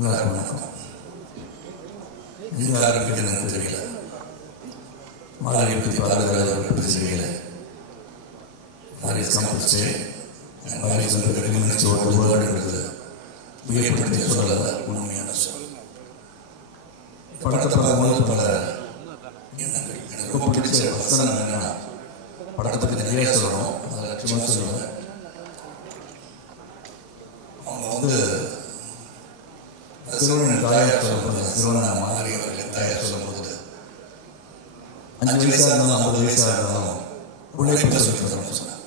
எல்லாருக்கும் வணக்கம். எங்கே ஆரம்பிக்கிறதுன்னு தெரியல. மாலை பற்றி பாரதியார் பற்றி தெரியல. மாரிஸ் கம்பல்ஸ்டே மாரிஸ் ரெக்கமெண்ட்ஸ் ஒரு வேர்டுன்றது மிகப்படுத்தி சொல்லல உண்மையான சொல். படத்தை பார்க்கும்போது பல எண்ணங்கள். எனக்கு ரொம்ப பிடிச்ச வசனம் என்னன்னா, படத்தை பற்றி நிறைய சொல்லணும், அதை லட்சமாக சொல்லுவேன். அவங்க சிறுவனின் தாயார் சொல்லும்போது, சிறுவன மாதிரி அவர்களின் தாயார் சொல்லும்போது 5 வயசாக இருந்தாலும் 50 வயசாக இருந்தாலும் உழைப்பு சொல்லிட்டு சொன்னார்.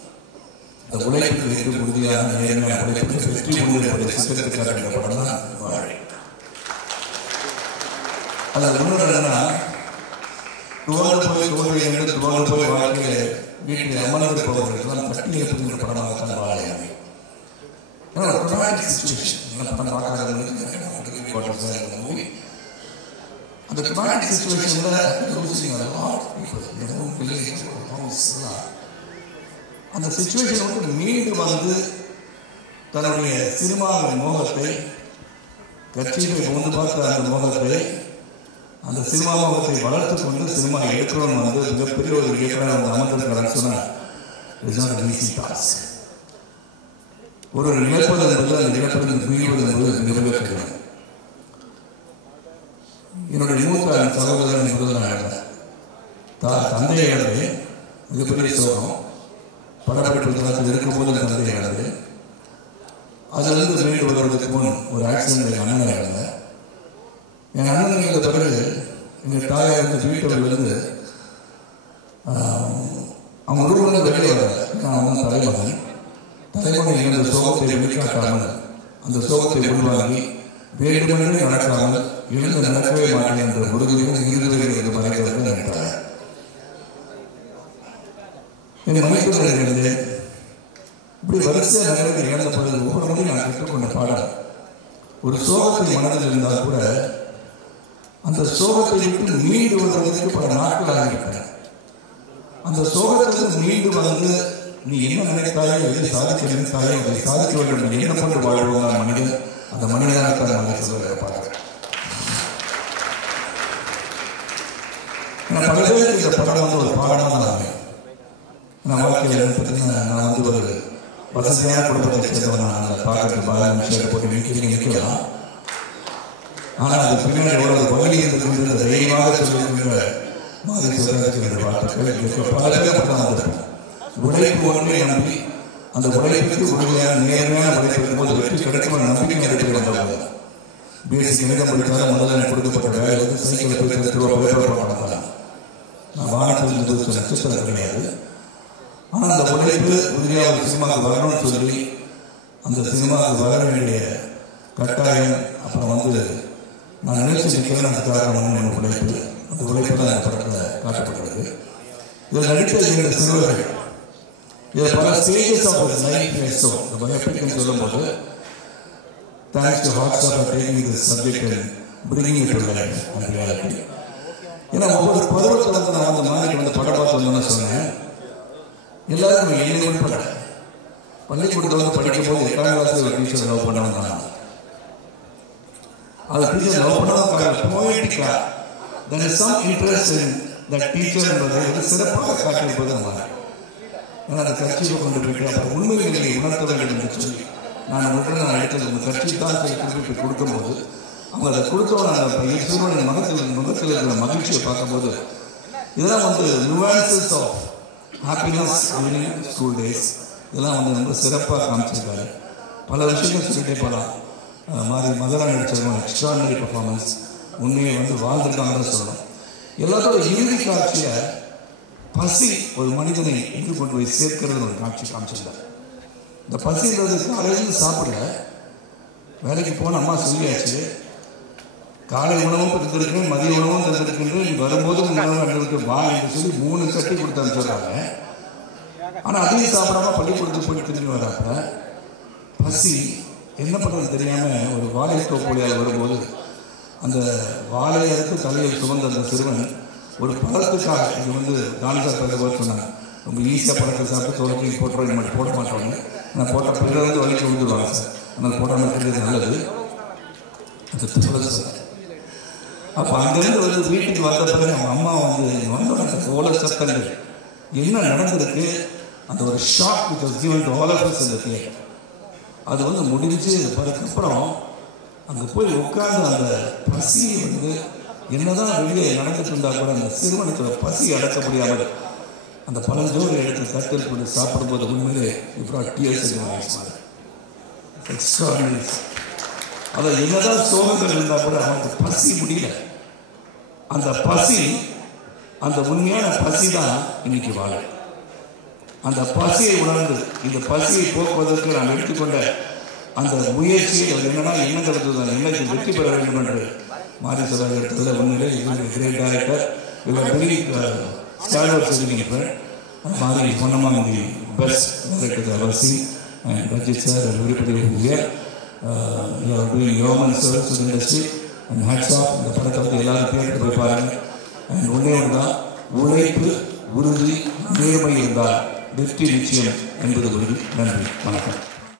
அந்த உழைப்புக்கு வெற்றி உறுதியான நேர்மையான உழைப்புக்கு வெற்றி உறுதி சித்திரத்தை காட்டுகிற படம் தான் வாழை. அதில் இன்னொரு என்னன்னா, துவண்டு போய் வாழ்க்கையில் வீட்டில் அமர்ந்து போவதற்கெல்லாம் பட்டினியை புரிந்த படமாகத்தான் வாழை அமையும். ஏன்னா ஒரு ட்ராமாட்டிக் சிச்சுவேஷன். நீங்கள் படம் பார்க்காதவங்களுக்கு அந்த ட்ராமாட்டிக் சிச்சுவேஷனில் அந்த சிச்சுவேஷன் வந்து மீண்டும் வந்து தன்னுடைய சினிமா மோகத்தை, கட்சிகளை கொண்டு பார்த்த அந்த மோகத்தை, அந்த சினிமா மோகத்தை வளர்த்து கொண்டு சினிமா எடுக்கணும்னு வந்து மிகப்பெரிய ஒரு இயக்குனர் அமர்ந்திருக்கிறார் சொன்னால் ஒரு நிகழ்ப்பது என்பது அந்த நிகழ்ப்பது மீள்வது என்பது மிக கடினம். என்னுடைய மூத்த சகோதரன் என்பது நான் இழந்தேன். தந்தையை இழந்து மிகப்பெரிய சோகம். படப்பிடிப்பு தளத்தில் இருக்கும்போது என் தந்தையை இழந்து, அதிலிருந்து மீண்டு வருவதற்கு முன் ஒரு ஆக்சிடென்ட் என் அண்ணனை இழந்தேன். என் அண்ணன் இருந்த பிறகு எங்கள் தாயார் வந்து வீட்டில் விழுந்து அவங்க உருவம் வெளியே வரல. நான் வந்து தலைமகன் எங்களது சோகத்தை வெளிக்காட்டாமல் அந்த சோகத்தை உள்வாங்கி வேண்டுமென்று நடக்காமல் எழுந்து நடக்கவே மாட்டேன் என்ற உறுதியும் இறுதியில் மறைக்கிறது நினைத்தார். என் மனைவியிலிருந்து இப்படி வரிசை நகரத்தில் இழந்த பொழுது ஒவ்வொரு முறையும் நான் கற்றுக்கொண்ட பாடம், ஒரு சோகத்தை மனதில் இருந்தால் கூட அந்த சோகத்தை விட்டு மீண்டு வருவதற்கு பல நாட்கள் ஆகிவிட்டன. அந்த சோகத்திலிருந்து மீண்டு வந்து நீ என்ன நினைத்தாயோ, எதை சாதிக்க நினைத்தாயோ அதை சாதிக்க வேண்டும் என்ன கொண்டு வாழ்வோம் மனிதன். அந்த மனிதனாக நான் சொல்ல பார்க்கிறேன். பல பேருக்கு இந்த படம் வந்து ஒரு பாடமாக தான் அமையும். நான் வாழ்க்கையில் பார்த்தீங்கன்னா, நான் வந்து ஒரு வசதியான குடும்பத்தை சேர்ந்தவன். நான் பார்க்கறது பாலமிஷன் போட்டு நிற்கலாம். ஆனால் அது பின்னாடி எவ்வளவு வழி இருந்திருக்கின்ற தைரியமாக சொல்லியிருக்கின்ற மாதிரி சொல்றதுக்கு வாழ்த்துக்கள். பல பேர் அப்பதான் வந்திருக்கோம். உழைப்பு ஒன்றை நம்பி அந்த உழைப்புக்கு உறுதியான நேர்மையான உழைப்பு இருக்கும்போது வெற்றி கிடைக்கும் நம்பிக்கை எடுத்து வந்தவங்க. பிஎஸ்சி கணிதம் படித்தாலும் முதல்ல கொடுக்கப்பட்ட வேலை வந்து சைக்கிள் போய் பேப்பர் பண்ணலாம். நான் வாகனத்தில் இருந்து நட்சத்திரம் கிடையாது. ஆனால் அந்த உழைப்பு உறுதியாக ஒரு சினிமாவுக்கு வரணும்னு சொல்லி அந்த சினிமாவுக்கு வர வேண்டிய கட்டாயம், அப்புறம் வந்து நான் நினைச்சு நிற்கிறேன் அந்த காரணம் என் உழைப்பு. அந்த உழைப்பு தான் என் படத்தில் காட்டப்பட்டது. இதில் நடித்த 2 சிறுவர்கள், இதில் பல ஸ்டேஜஸ் ஆஃப் லைஃப் எக்ஸோ இந்த பயோபிக்னு சொல்லும்போது thanks to Hotstar for taking this subject and bringing it to life and reality. ஏன்னா ஒவ்வொரு பருவத்தில் நான் அந்த மாதிரி வந்து படம் பார்த்து வந்தோன்னு சொன்னேன். எல்லாரும் என்ன பண்ண பள்ளிக்கூடத்தில் வந்து படிக்கும் போது 8ஆம் கிளாஸில் ஒரு டீச்சர் லவ் பண்ணவங்க தான். அது டீச்சர் லவ் பண்ணதான் போயிட்டிக்கா there is some interest in that teacher என்பதை சிறப்பாக காட்டியிருப்பது நம்ம. ஏன்னா அந்த கட்சியை கொண்டு போயிட்டு அப்புறம் உண்மைகளை உணர்த்த வேண்டும் என்று சொல்லி நான் எடுத்தது அந்த கட்சி தான் திருப்பி கொடுக்கும்போது அவங்க அதை கொடுத்தவங்க அந்த சிறுவனின் முகத்தில் இருக்கிற மகிழ்ச்சியை பார்க்கும்போது இதெல்லாம் வந்து nuances of happiness union school days இதெல்லாம் வந்து ரொம்ப சிறப்பாக காமிச்சிருக்காரு. பல விஷயங்கள் சொல்லிட்டே போகலாம். மாதிரி மதுரா நடிச்சவங்க எக்ஸ்ட்ரானரி பர்ஃபார்மன்ஸ் உண்மையை வந்து வாழ்ந்துருக்காங்கன்னு சொல்லணும். எல்லாத்தோட இறுதி காட்சியை பசி ஒரு மனிதனை எங்கு கொண்டு போய் சேர்க்கிறது ஒரு காட்சி காமிச்சிருந்தார். இந்த பசின்றது காலையிலேருந்து சாப்பிட வேலைக்கு போன அம்மா சொல்லியாச்சு, காலை உணவும் தந்திருக்கேன், மதிய உணவும் தந்திருக்கின்றேன், நீ வரும்போது உணவு அனுபவிக்க வா என்று சொல்லி 3 கட்டி கொடுத்து அனுப்பிச்சிடுறாங்க. ஆனால் அதையும் சாப்பிடாம பள்ளிக்கூடத்துக்கு போய் திரும்பி வராப்ப பசி என்ன பண்ணுறது தெரியாமல் ஒரு வாழை தோப்பொழியால் வரும்போது அந்த வாழையருக்கு தலையில் சுமந்த அந்த சிறுவன் ஒரு பழத்துக்காக இது வந்து தானிசார் தலைவர் சொன்னாங்க, ரொம்ப ஈஸியாக பழத்தை சாப்பிட்டு தோட்டத்துக்கு போட்டுறோம், இந்த மாதிரி போட மாட்டோன்னு. நான் போட்ட பிறகு வலிக்கு விழுந்துருவாங்க சார், அதனால் போட்டாமல் இருக்கிறது நல்லது. அந்த தோழர் சொன்னார். அப்போ அங்கேருந்து வந்து வீட்டுக்கு வந்த பிறகு அவங்க அம்மா வந்து அந்த ஓலை சத்தங்கள் என்ன நடந்திருக்கு, அந்த ஒரு shock which was given to all of us in the theater. அது வந்து முடிஞ்சு அதுக்கப்புறம் அங்கே போய் உட்கார்ந்து அந்த பசி வந்து என்னதான் வெளியே நடந்துட்டு இருந்தா கூட அந்த சிறுவனுக்கு பசி அடக்க முடியாமல் அந்த பழஞ்சோறு எடுத்து தட்டில் கொண்டு சாப்பிடும்போது உண்மையிலே எக்ஸ்ட்ராடினரி. அதை என்னதான் சோகங்கள் இருந்தால் கூட அவனுக்கு பசி முடியல. அந்த பசி, அந்த உண்மையான பசி தான் இன்னைக்கு வாழ. அந்த பசியை உணர்ந்து இந்த பசியை போக்குவதற்கு நான் எடுத்துக்கொண்ட அந்த முயற்சியை என்னன்னா எண்ணங்களுக்கு இன்னைக்கு வெற்றி பெற வேண்டும் என்று மாறி சொல்ல இடத்துல உண்மையிலே கிரேட் டைரக்டர் வெரி ஸ்டாண்டர்ட் சொல்லியிருப்பேன். மாறி பொன்னம்மா தி பெஸ்ட் டைரக்டர் அவர் C and Rajit sir and everybody who is here. You are doing yeoman service to the industry and hats off. இந்த படத்தை வந்து எல்லாரும் தேர்ந்து போய் பாருங்க. அண்ட் ஒன்றே ஒன்று தான், உழைப்பு, உறுதி, நேர்மை இருந்தால் வெற்றி நிச்சயம் என்பது உறுதி. நன்றி, வணக்கம்.